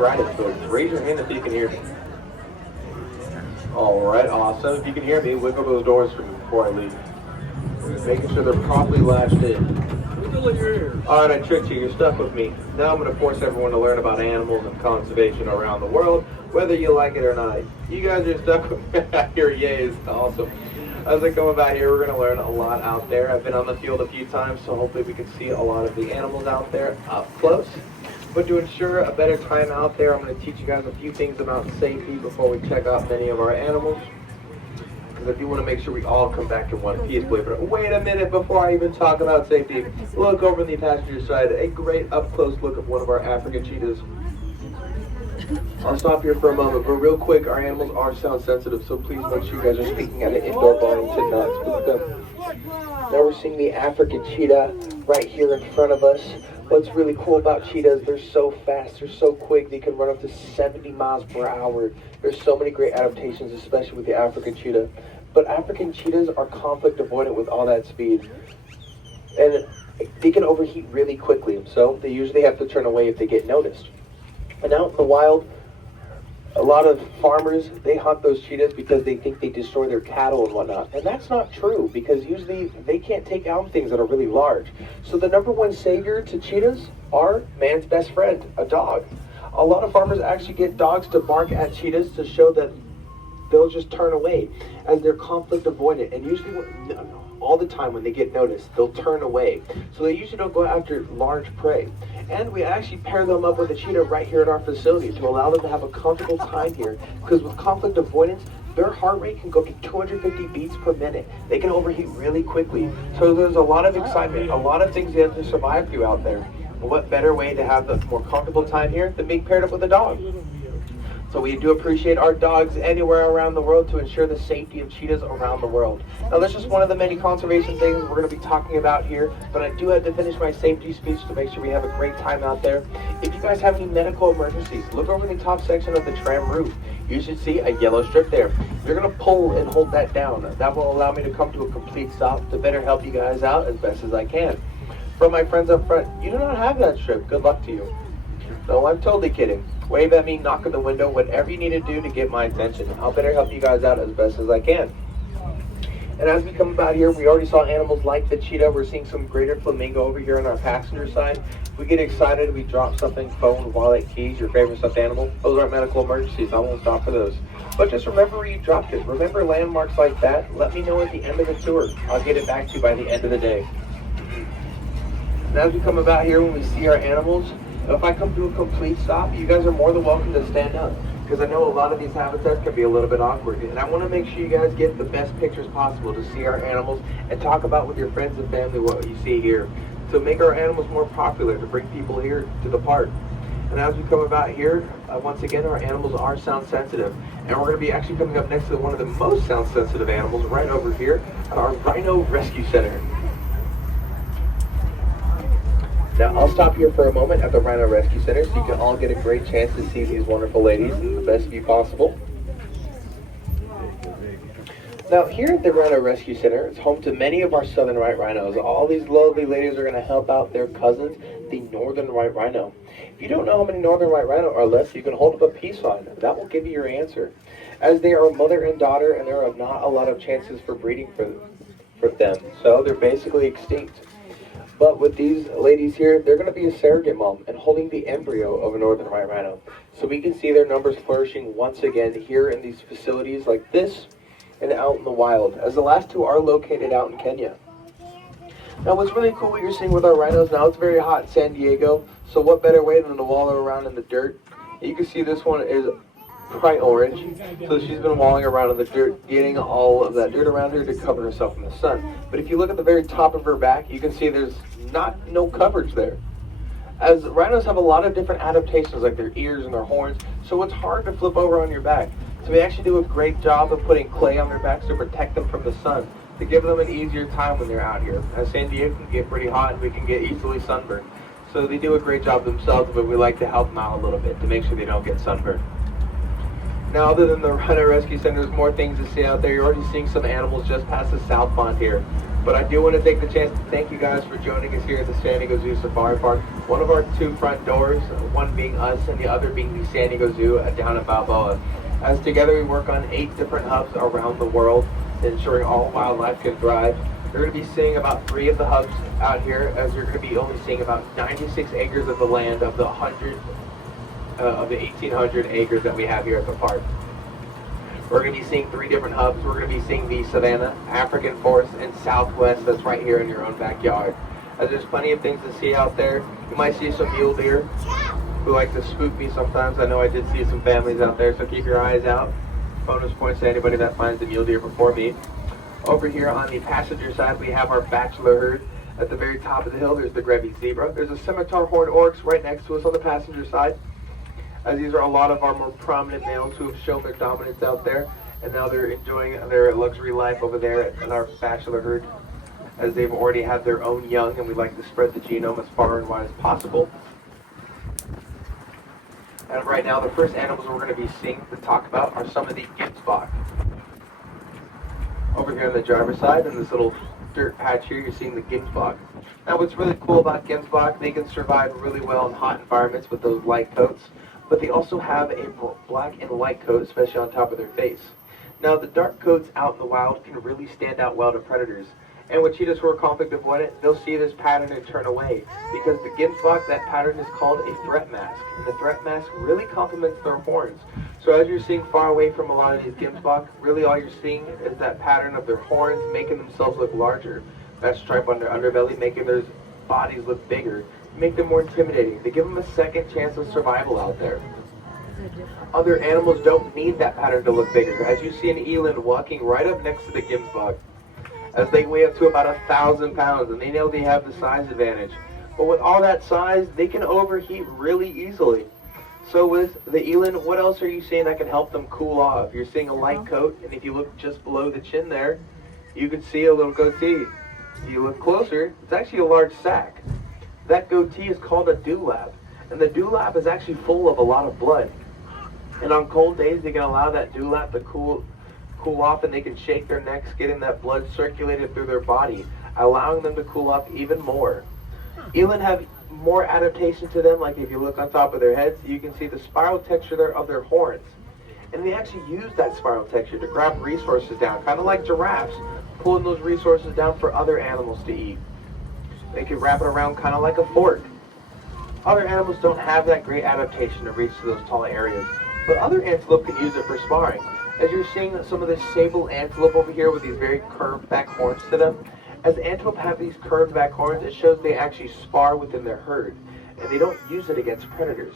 right. So raise your hand if you can hear me. All right, awesome. If you can hear me, wiggle those doors for me before I leave. Making sure they're properly latched in. Wiggle in your ears. All right, I tricked you. You're stuck with me. Now I'm going to force everyone to learn about animals and conservation around the world, whether you like it or not. You guys are stuck with me here. Yay, it's awesome. As I come about here, we're going to learn a lot out there. I've been on the field a few times, so hopefully we can see a lot of the animals out there up close. But to ensure a better time out there, I'm going to teach you guys a few things about safety before we check out many of our animals. Because I do want to make sure we all come back in one piece, believe it or not. Wait a minute before I even talk about safety. Look over on the passenger side, a great up-close look at one of our African cheetahs. I'll stop here for a moment, but real quick, our animals are sound sensitive, so please make sure you guys are speaking at an indoor volume to not spook them. Now we're seeing the African cheetah right here in front of us. What's really cool about cheetahs, they're so fast, they're so quick, they can run up to 70 miles per hour. There's so many great adaptations, especially with the African cheetah. But African cheetahs are conflict avoidant with all that speed. And they can overheat really quickly, so they usually have to turn away if they get noticed. And out in the wild, a lot of farmers, they hunt those cheetahs because they think they destroy their cattle and whatnot. And that's not true, because usually they can't take out things that are really large. So the number one savior to cheetahs are man's best friend, a dog. A lot of farmers actually get dogs to bark at cheetahs to show that they'll just turn away, as they're conflict avoidant. And usually, all the time when they get noticed, they'll turn away. So they usually don't go after large prey. And we actually pair them up with a cheetah right here at our facility to allow them to have a comfortable time here. Because with conflict avoidance, their heart rate can go up to 250 beats per minute. They can overheat really quickly. So there's a lot of excitement, a lot of things they have to survive through out there. And what better way to have a more comfortable time here than being paired up with a dog? So we do appreciate our dogs anywhere around the world to ensure the safety of cheetahs around the world. Now that's just one of the many conservation things we're going to be talking about here, but I do have to finish my safety speech to make sure we have a great time out there. If you guys have any medical emergencies, look over in the top section of the tram roof. You should see a yellow strip there. You're going to pull and hold that down. That will allow me to come to a complete stop to better help you guys out as best as I can. For my friends up front, you do not have that strip. Good luck to you. No, I'm totally kidding. Wave at me, knock on the window, whatever you need to do to get my attention. I'll better help you guys out as best as I can. And as we come about here, we already saw animals like the cheetah. We're seeing some greater flamingo over here on our passenger side. If we get excited, we drop something, phone, wallet, keys, your favorite stuffed animal. Those aren't medical emergencies. I won't stop for those. But just remember where you dropped it. Remember landmarks like that. Let me know at the end of the tour. I'll get it back to you by the end of the day. And as we come about here, when we see our animals, if I come to a complete stop, you guys are more than welcome to stand up, because I know a lot of these habitats can be a little bit awkward, and I want to make sure you guys get the best pictures possible to see our animals and talk about with your friends and family what you see here, to make our animals more popular, to bring people here to the park. And as we come about here, once again, our animals are sound sensitive, and we're going to be actually coming up next to one of the most sound sensitive animals right over here at our Rhino Rescue Center. Now, I'll stop here for a moment at the Rhino Rescue Center so you can all get a great chance to see these wonderful ladies in the best view possible. Now, here at the Rhino Rescue Center, it's home to many of our southern white rhinos. All these lovely ladies are going to help out their cousins, the northern white rhino. If you don't know how many northern white rhino are left, you can hold up a peace sign. That will give you your answer. As they are mother and daughter, and there are not a lot of chances for breeding for them, so they're basically extinct. But with these ladies here, they're going to be a surrogate mom and holding the embryo of a northern white rhino. So we can see their numbers flourishing once again here in these facilities like this and out in the wild, as the last two are located out in Kenya. Now what's really cool what you're seeing with our rhinos now, it's very hot in San Diego, so what better way than to wallow around in the dirt. You can see this one is bright orange, so she's been walling around in the dirt, getting all of that dirt around her to cover herself from the sun. But if you look at the very top of her back, you can see there's no coverage there. As rhinos have a lot of different adaptations, like their ears and their horns, so it's hard to flip over on your back. So we actually do a great job of putting clay on their backs to protect them from the sun, to give them an easier time when they're out here. As San Diego can get pretty hot and we can get easily sunburned. So they do a great job themselves, but we like to help them out a little bit to make sure they don't get sunburned. Now, other than the Rhino Rescue Center, there's more things to see out there. You're already seeing some animals just past the south pond here. But I do want to take the chance to thank you guys for joining us here at the San Diego Zoo Safari Park. One of our two front doors, one being us and the other being the San Diego Zoo down in Balboa. As together we work on 8 different hubs around the world, ensuring all wildlife can thrive. You're going to be seeing about 3 of the hubs out here, as you're going to be only seeing about 96 acres of the land of the 1,800 acres that we have here at the park. We're going to be seeing 3 different hubs. We're going to be seeing the Savannah, African Forest, and Southwest that's right here in your own backyard. As there's plenty of things to see out there. You might see some mule deer who like to spook me sometimes. I know I did see some families out there, so keep your eyes out. Bonus points to anybody that finds the mule deer before me. Over here on the passenger side, we have our bachelor herd. At the very top of the hill, there's the Grevy zebra. There's a scimitar horned oryx right next to us on the passenger side. As these are a lot of our more prominent males who have shown their dominance out there, and now they're enjoying their luxury life over there at our bachelor herd, as they've already had their own young, and we like to spread the genome as far and wide as possible. And right now, the first animals we're going to be seeing to talk about are some of the Gemsbok. Over here on the driver's side, in this little dirt patch here, you're seeing the Gemsbok. Now, what's really cool about Gemsbok, they can survive really well in hot environments with those light coats, but they also have a black and white coat, especially on top of their face. Now, the dark coats out in the wild can really stand out well to predators. And when cheetahs who are conflict avoidant, they'll see this pattern and turn away. Because the Gemsbok, that pattern is called a threat mask. And the threat mask really complements their horns. So as you're seeing far away from a lot of these Gemsbok, really all you're seeing is that pattern of their horns making themselves look larger. That stripe on their underbelly making their bodies look bigger. Make them more intimidating. They give them a second chance of survival out there. Other animals don't need that pattern to look bigger. As you see an eland walking right up next to the Gemsbok, as they weigh up to about 1,000 pounds, and they know they have the size advantage. But with all that size, they can overheat really easily. So with the eland, what else are you seeing that can help them cool off? You're seeing a light coat, and if you look just below the chin there, you can see a little goatee. You look closer, it's actually a large sac. That goatee is called a dewlap, and the dewlap is actually full of a lot of blood. And on cold days, they can allow that dewlap to cool off, and they can shake their necks, getting that blood circulated through their body, allowing them to cool off even more. Eland have more adaptation to them, like if you look on top of their heads, you can see the spiral texture there of their horns. And they actually use that spiral texture to grab resources down, kind of like giraffes, pulling those resources down for other animals to eat. They can wrap it around kind of like a fork. Other animals don't have that great adaptation to reach to those tall areas, but other antelope can use it for sparring. As you're seeing some of the sable antelope over here with these very curved back horns to them, as antelope have these curved back horns, it shows they actually spar within their herd, and they don't use it against predators.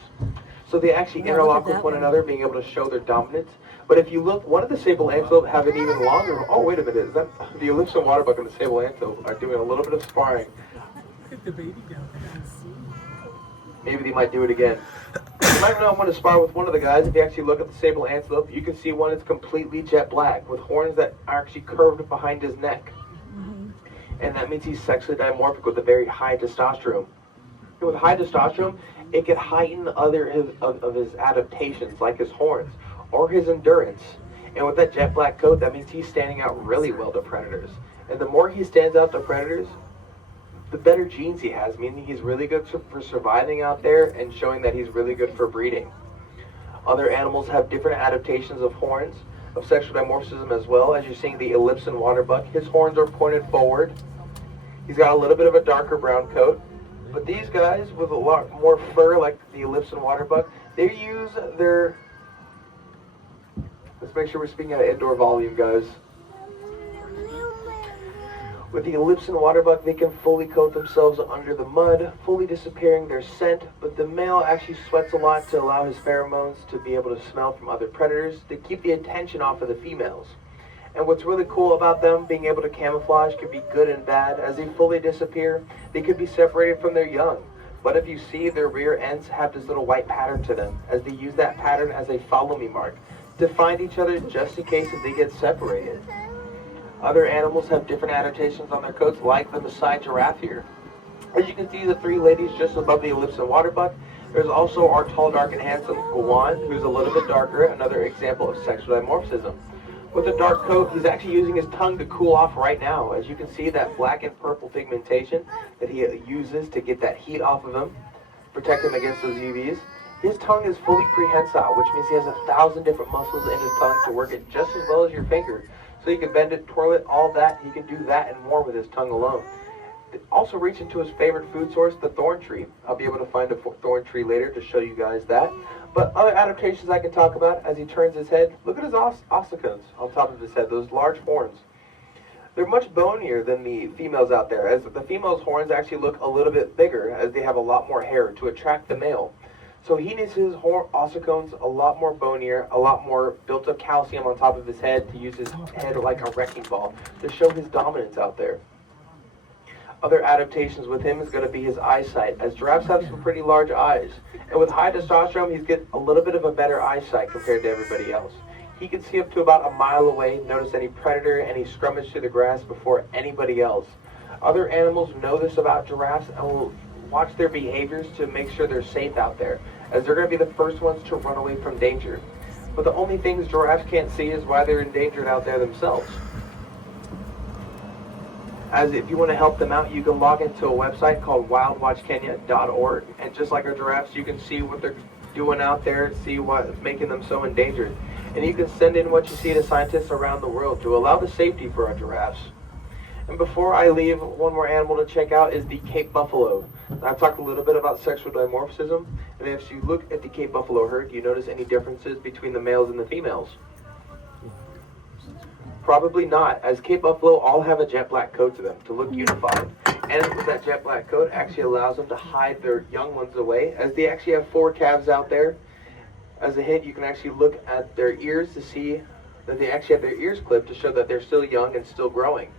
So they actually interlock with one another, being able to show their dominance. But if you look, one of the sable antelope have an even longer, oh wait a minute, is that the Elliptian waterbuck and the sable antelope are doing a little bit of sparring. Put the baby down. Maybe they might do it again. You might not want to spar with one of the guys. If you actually look at the sable antelope, you can see one is completely jet black with horns that are actually curved behind his neck. And that means he's sexually dimorphic with a very high testosterone. And with high testosterone, it can heighten other of his adaptations, like his horns or his endurance. And with that jet black coat, that means he's standing out really well to predators. And the more he stands out to predators, the better genes he has, meaning he's really good for surviving out there and showing that he's really good for breeding. Other animals have different adaptations of horns, of sexual dimorphism as well. As you're seeing the Elliptian waterbuck, his horns are pointed forward. He's got a little bit of a darker brown coat. But these guys with a lot more fur, like the Elliptian waterbuck, they use their... Let's make sure we're speaking at an indoor volume, guys. With the Elliptian waterbuck, they can fully coat themselves under the mud, fully disappearing their scent, but the male actually sweats a lot to allow his pheromones to be able to smell from other predators, to keep the attention off of the females. And what's really cool about them being able to camouflage can be good and bad. As they fully disappear, they could be separated from their young. But if you see, their rear ends have this little white pattern to them, as they use that pattern as a follow me mark, to find each other just in case if they get separated. Other animals have different adaptations on their coats, like the Maasai giraffe here. As you can see, the 3 ladies just above the Elliptian waterbuck. There's also our tall, dark, and handsome Guan, who's a little bit darker, another example of sexual dimorphism. With a dark coat, he's actually using his tongue to cool off right now. As you can see, that black and purple pigmentation that he uses to get that heat off of him, protect him against those UVs. His tongue is fully prehensile, which means he has 1,000 different muscles in his tongue to work it just as well as your finger. So he can bend it, twirl it, all that. He can do that and more with his tongue alone. Also reach into his favorite food source, the thorn tree. I'll be able to find a thorn tree later to show you guys that. But other adaptations I can talk about as he turns his head, look at his ossicles on top of his head, those large horns. They're much bonier than the females out there, as the female's horns actually look a little bit bigger as they have a lot more hair to attract the male. So he needs his ossicones a lot more bonier, a lot more built up calcium on top of his head to use his head like a wrecking ball to show his dominance out there. Other adaptations with him is going to be his eyesight, as giraffes have some pretty large eyes. And with high testosterone, he's getting a little bit of a better eyesight compared to everybody else. He can see up to about a mile away, notice any predator, any scrummage through the grass before anybody else. Other animals know this about giraffes and will watch their behaviors to make sure they're safe out there, as they're going to be the first ones to run away from danger. But the only things giraffes can't see is why they're endangered out there themselves. As if you want to help them out, you can log into a website called wildwatchkenya.org, and just like our giraffes, you can see what they're doing out there, see what's making them so endangered. And you can send in what you see to scientists around the world to allow the safety for our giraffes. And before I leave, one more animal to check out is the Cape buffalo. I've talked a little bit about sexual dimorphism, and if you look at the Cape buffalo herd, do you notice any differences between the males and the females? Probably not, as Cape buffalo all have a jet black coat to them to look unified. And with that jet black coat actually allows them to hide their young ones away, as they actually have 4 calves out there. As a hint, you can actually look at their ears to see that they actually have their ears clipped to show that they're still young and still growing.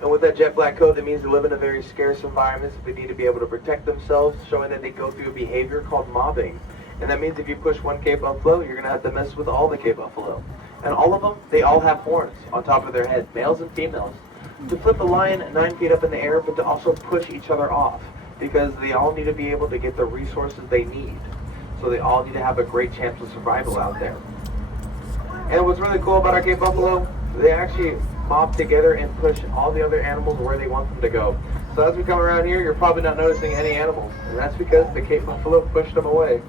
And with that jet black coat, that means they live in a very scarce environment, so they need to be able to protect themselves, showing that they go through a behavior called mobbing. And that means if you push one Cape buffalo, you're going to have to mess with all the Cape buffalo. And all of them, they all have horns on top of their head, males and females. To flip a lion 9 feet up in the air, but to also push each other off, because they all need to be able to get the resources they need. So they all need to have a great chance of survival out there. And what's really cool about our Cape buffalo, they actually mob together and push all the other animals where they want them to go. So as we come around here, you're probably not noticing any animals, and that's because the Cape buffalo pushed them away.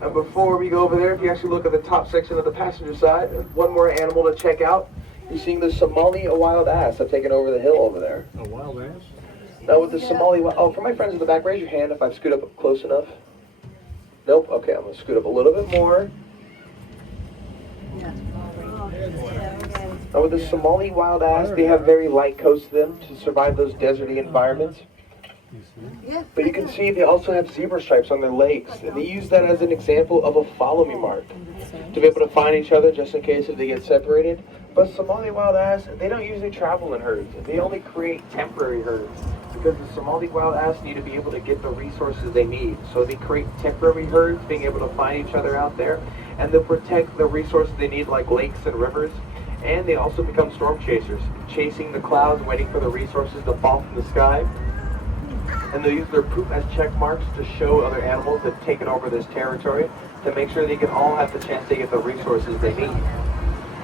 And before we go over there, if you actually look at the top section of the passenger side, one more animal to check out. You're seeing the Somali wild ass. I've taken over the hill over there. A wild ass? Now with the Somali for my friends in the back, raise your hand if I've scooted up close enough. Nope? Okay, I'm going to scoot up a little bit more. Now with the Somali wild ass, they have very light coats to them to survive those deserty environments. But you can see they also have zebra stripes on their legs, and they use that as an example of a follow me mark to be able to find each other just in case if they get separated. But Somali wild ass, they don't usually travel in herds. They only create temporary herds because the Somali wild ass need to be able to get the resources they need. So they create temporary herds, being able to find each other out there, and they'll protect the resources they need like lakes and rivers. And they also become storm chasers, chasing the clouds, waiting for the resources to fall from the sky. And they'll use their poop as check marks to show other animals that have taken over this territory to make sure they can all have the chance to get the resources they need.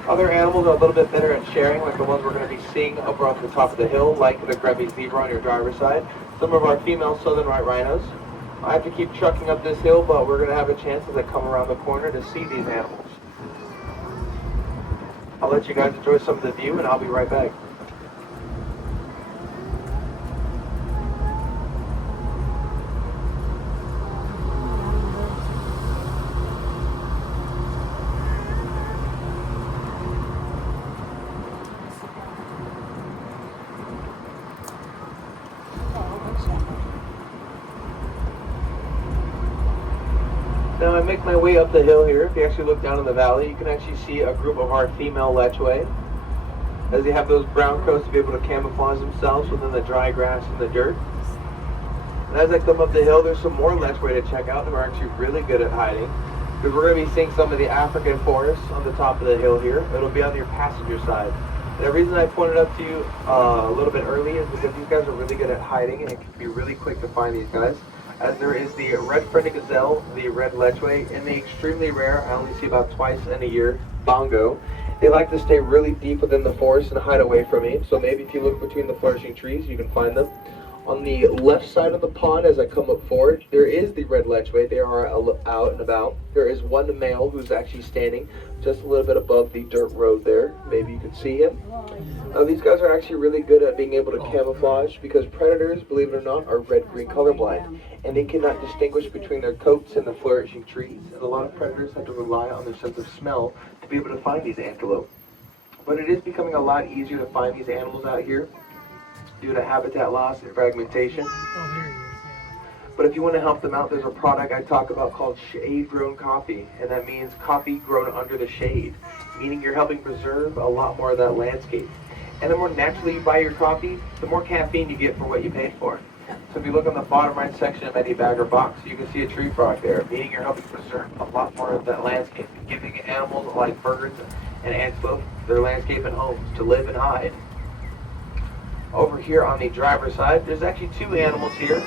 Other animals are a little bit better at sharing, like the ones we're going to be seeing over on the top of the hill, like the grubby zebra on your driver's side. Some of our female southern white rhinos. I have to keep trucking up this hill, but we're going to have a chance as I come around the corner to see these animals. I'll let you guys enjoy some of the view, and I'll be right back. Now I make my way up the hill here. If you actually look down in the valley, you can actually see a group of our female lechwe, as they have those brown coats to be able to camouflage themselves within the dry grass and the dirt. And as I come up the hill, there's some more lechwe to check out who are actually really good at hiding, because we're going to be seeing some of the African forests on the top of the hill here. It'll be on your passenger side. And the reason I pointed up to you a little bit early is because these guys are really good at hiding, and it can be really quick to find these guys. as there is the red-fronted gazelle, the red lechwe, and the extremely rare, I only see about twice in a year, bongo. They like to stay really deep within the forest and hide away from me, so maybe if you look between the flourishing trees, you can find them. On the left side of the pond, as I come up forward, there is the red lechwe. They are out and about. There is one male who's actually standing just a little bit above the dirt road there. Maybe you can see him. These guys are actually really good at being able to camouflage because predators, believe it or not, are red-green colorblind, and they cannot distinguish between their coats and the flourishing trees. And a lot of predators have to rely on their sense of smell to be able to find these antelope. But it is becoming a lot easier to find these animals out here due to habitat loss and fragmentation. Oh, there he is, yeah. But if you want to help them out, there's a product I talk about called shade-grown coffee, and that means coffee grown under the shade, meaning you're helping preserve a lot more of that landscape. And the more naturally you buy your coffee, the more caffeine you get for what you paid for. So if you look on the bottom right section of any bag or box, you can see a tree frog there, meaning you're helping preserve a lot more of that landscape, giving animals like birds and antelope their landscape and homes to live and hide. Over here on the driver's side, there's actually two animals here.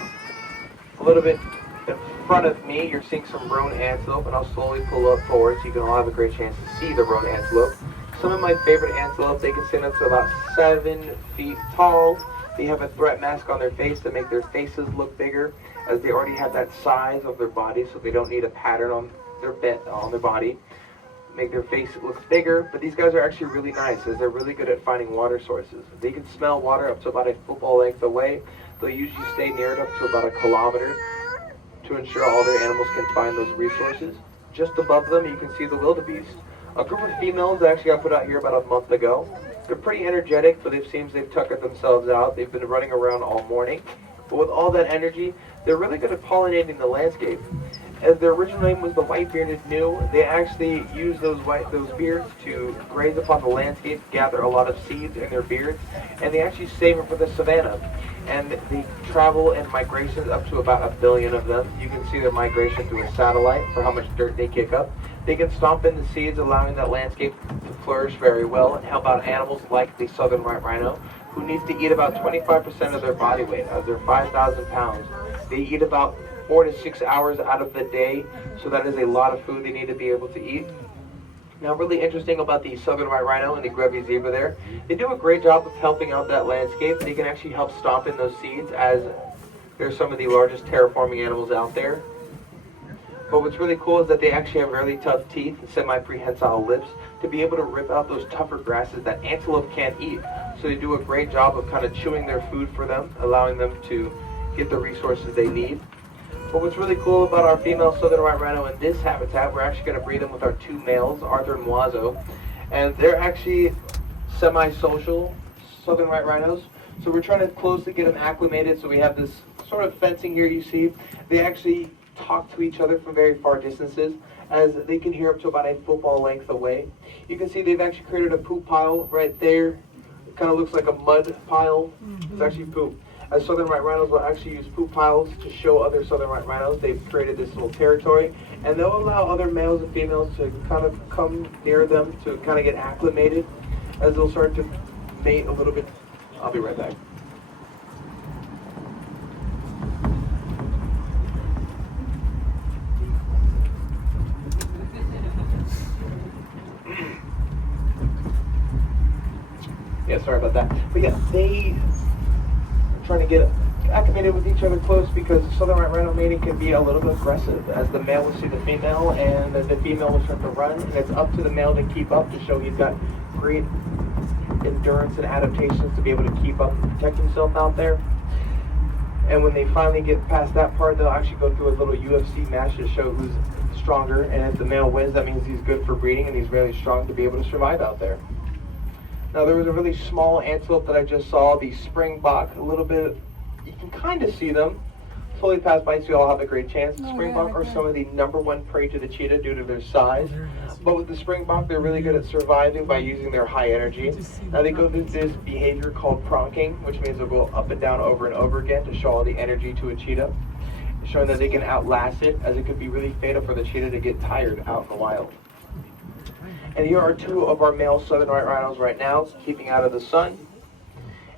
A little bit in front of me, you're seeing some roan antelope, and I'll slowly pull up forward so you can all have a great chance to see the roan antelope. Some of my favorite antelope, they can stand up to about 7 feet tall. They have a threat mask on their face to make their faces look bigger, as they already have that size of their body, so they don't need a pattern on their body. Make their face look bigger, but these guys are actually really nice as they're really good at finding water sources. They can smell water up to about a football length away. They'll usually stay near it up to about a kilometer to ensure all their animals can find those resources. Just above them, you can see the wildebeest. A group of females actually got put out here about a month ago. They're pretty energetic, but it seems they've tuckered themselves out. They've been running around all morning. But with all that energy, they're really good at pollinating the landscape. As their original name was the white-bearded gnu, they actually use those beards to graze upon the landscape, gather a lot of seeds in their beards, and they actually save it for the savanna. And they travel in migrations up to about 1 billion of them. You can see their migration through a satellite for how much dirt they kick up. They can stomp in the seeds, allowing that landscape to flourish very well and help out animals like the southern white rhino, who needs to eat about 25% of their body weight, as they're 5,000 pounds. They eat about 4 to 6 hours out of the day, so that is a lot of food they need to be able to eat. Now, really interesting about the southern white rhino and the grevy zebra there, they do a great job of helping out that landscape. They can actually help stomp in those seeds, as they're some of the largest terraforming animals out there. But what's really cool is that they actually have really tough teeth and semi-prehensile lips to be able to rip out those tougher grasses that antelope can't eat. So they do a great job of kind of chewing their food for them, allowing them to get the resources they need. But what's really cool about our female southern white rhino in this habitat, we're actually going to breed them with our 2 males, Arthur and Moiseau. And they're actually semi-social southern white rhinos. So we're trying to closely get them acclimated. So we have this sort of fencing here you see. They actually talk to each other from very far distances, as they can hear up to about a football length away. You can see they've actually created a poop pile right there. It kind of looks like a mud pile. It's actually poop. As southern white rhinos will actually use poop piles to show other southern white rhinos they've created this little territory, and they'll allow other males and females to kind of come near them to kind of get acclimated, as they'll start to mate a little bit. I'll be right back. Yeah, sorry about that. But yeah, they are trying to get acclimated with each other close, because southern white rhino mating can be a little bit aggressive, as the male will see the female and the female will start to run, and it's up to the male to keep up, to show he's got great endurance and adaptations to be able to keep up and protect himself out there. And when they finally get past that part, they'll actually go through a little UFC match to show who's stronger, and if the male wins, that means he's good for breeding and he's really strong to be able to survive out there. Now, there was a really small antelope that I just saw, the springbok, a little bit, you can kind of see them. Slowly pass by so you all have a great chance. The springbok are some of the #1 prey to the cheetah due to their size. But with the springbok, they're really good at surviving by using their high energy. Now, they go through this behavior called pronking, which means they'll go up and down over and over again to show all the energy to a cheetah, showing that they can outlast it, as it could be really fatal for the cheetah to get tired out in the wild. And here are 2 of our male southern white rhinos right now, keeping out of the sun.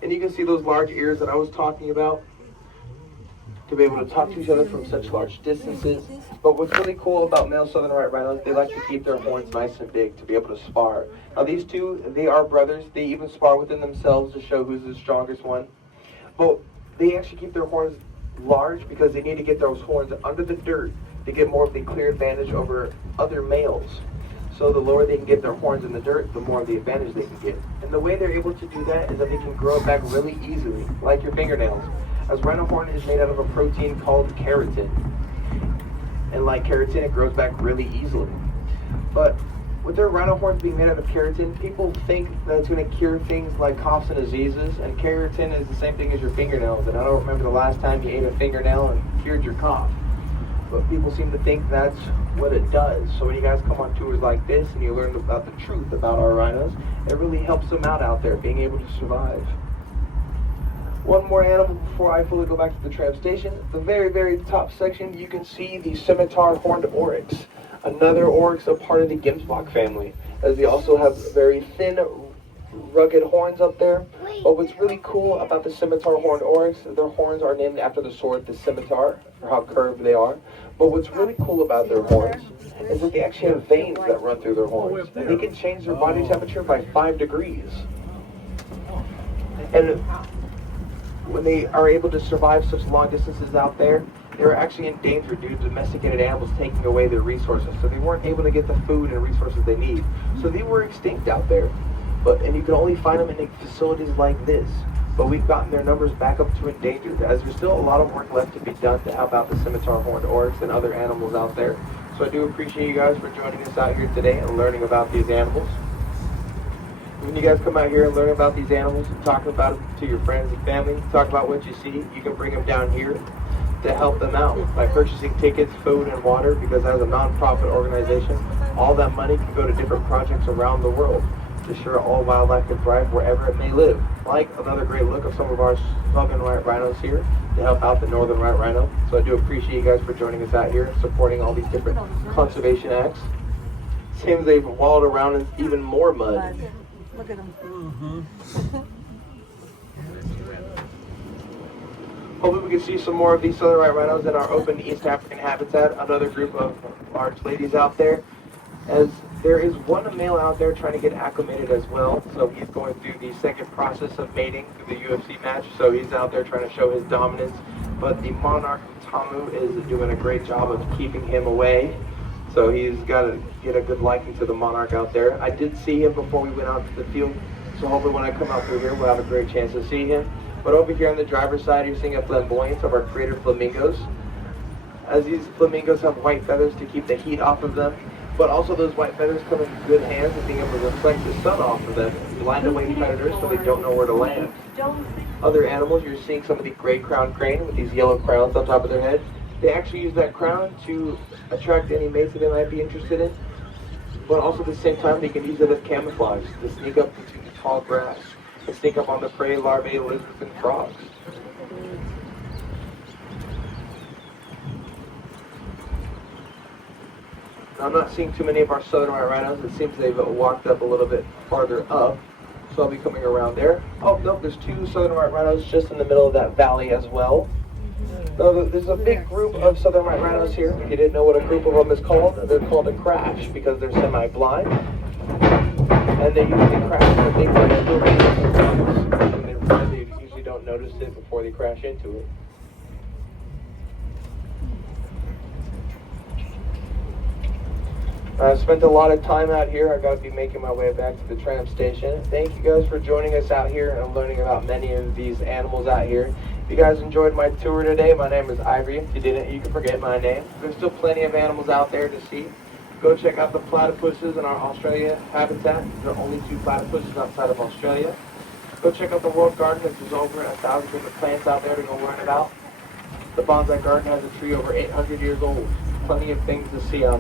And you can see those large ears that I was talking about. to be able to talk to each other from such large distances. But what's really cool about male southern white rhinos, they like to keep their horns nice and big to be able to spar. Now these two, they are brothers. They even spar within themselves to show who's the strongest one. But they actually keep their horns large because they need to get those horns under the dirt to get more of the clear advantage over other males. So the lower they can get their horns in the dirt, the more of the advantage they can get. And the way they're able to do that is that they can grow it back really easily, like your fingernails. As rhino horn is made out of a protein called keratin. And like keratin, it grows back really easily. But with their rhino horns being made out of keratin, people think that it's going to cure things like coughs and diseases. And keratin is the same thing as your fingernails. And I don't remember the last time you ate a fingernail and cured your cough. But people seem to think that's what it does. So when you guys come on tours like this and you learn about the truth about our rhinos, it really helps them out there, being able to survive. One more animal before I fully go back to the tram station. The very top section, you can see the scimitar horned oryx. Another oryx, a part of the Gemsbok family, as they also have very thin, rugged horns up there. But what's really cool about the scimitar horned oryx, their horns are named after the sword, the scimitar, for how curved they are. But what's really cool about their horns is that they actually have veins that run through their horns. And they can change their body temperature by 5 degrees. And when they are able to survive such long distances out there, they're actually in danger due to domesticated animals taking away their resources. So they weren't able to get the food and resources they need. So they were extinct out there. And you can only find them in facilities like this. But we've gotten their numbers back up to endangered, as there's still a lot of work left to be done to help out the scimitar horned oryx and other animals out there. So I do appreciate you guys for joining us out here today and learning about these animals. When you guys come out here and learn about these animals and talk about them to your friends and family, talk about what you see, you can bring them down here to help them out by purchasing tickets, food, and water, because as a non-profit organization, all that money can go to different projects around the world to ensure all wildlife can thrive wherever it may live. Like another great look of some of our southern white rhinos here to help out the northern white rhino. So I do appreciate you guys for joining us out here and supporting all these different conservation acts. Seems they've walled around in even more mud. Look at them. Hopefully we can see some more of these southern white rhinos in our open East African habitat. Another group of large ladies out there. As there is one male out there trying to get acclimated as well. So he's going through the second process of mating through the UFC match. So he's out there trying to show his dominance. But the monarch Tamu is doing a great job of keeping him away. So he's got to get a good liking to the monarch out there. I did see him before we went out to the field. So hopefully when I come out through here, we'll have a great chance to see him. But over here on the driver's side, you're seeing a flamboyance of our greater flamingos. As these flamingos have white feathers to keep the heat off of them. But also those white feathers come in good hands and being able to reflect the sun off of them, blind away predators so they don't know where to land. Other animals, you're seeing some of the gray crowned crane with these yellow crowns on top of their head. They actually use that crown to attract any mates that they might be interested in. But also at the same time, they can use it as camouflage to sneak up into the tall grass and sneak up on the prey, larvae, lizards, and frogs. I'm not seeing too many of our southern white rhinos. It seems they've walked up a little bit farther up, so I'll be coming around there. Oh, no, there's two southern white rhinos just in the middle of that valley as well. So there's a big group of southern white rhinos here. If you didn't know what a group of them is called, they're called a crash because they're semi-blind. And they usually crash in a big and they usually don't notice it before they crash into it. I've spent a lot of time out here. I've got to be making my way back to the tram station. Thank you guys for joining us out here and learning about many of these animals out here. If you guys enjoyed my tour today, my name is Ivory. If you didn't, you can forget my name. There's still plenty of animals out there to see. Go check out the platypuses in our Australia habitat. There are only 2 platypuses outside of Australia. Go check out the World Garden. There's over 1,000 different plants out there to go learn about. The bonsai garden has a tree over 800 years old. Plenty of things to see out there.